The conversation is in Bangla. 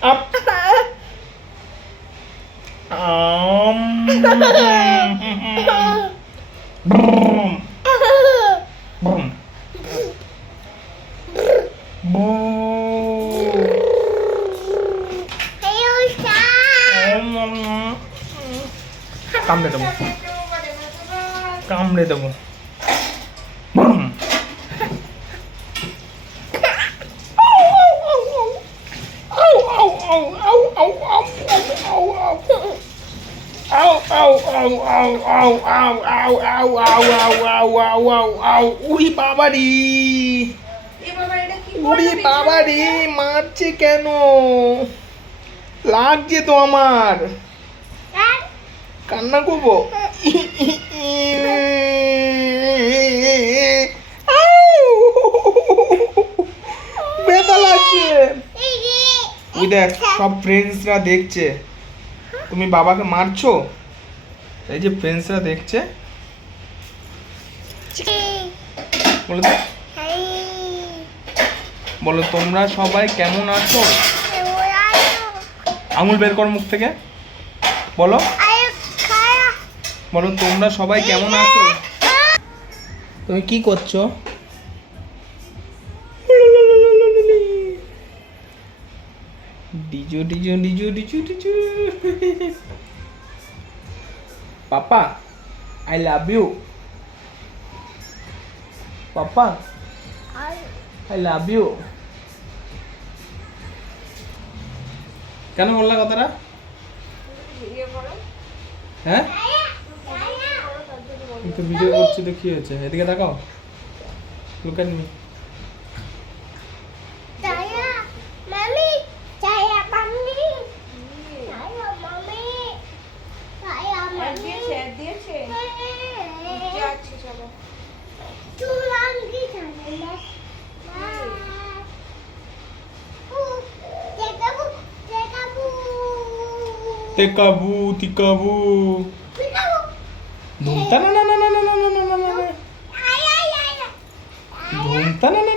Up. Boom. Boom. কামড়ে দেবো কামড়ে দেবো উড়ি বাবারি উড়ি বাবারি মারছে কেন লাগছে তো আমার কান্না করবো ব্যথা লাগছে ওই দেখ সব ফ্রেন্ডসরা দেখছে তুমি বাবাকে মারছো এই যে ফ্রেন্ডসরা দেখছে বলো তো বলো তোমরা সবাই কেমন আছো আঙুল বের কর মুখ থেকে বলো বলো তোমরা সবাই কেমন আছো তুমি কি করছো ডিজো ডিজো ডিজো ডিজো ডিজো papa I love you papa I love you কেন বললা কথাটা হ্যাঁ তো ভিডিও করছি তো কি হয়েছে এদিকে তাকাও look at me Tikabu, tikabu. Dunta na na na na na na na na na. Dunta na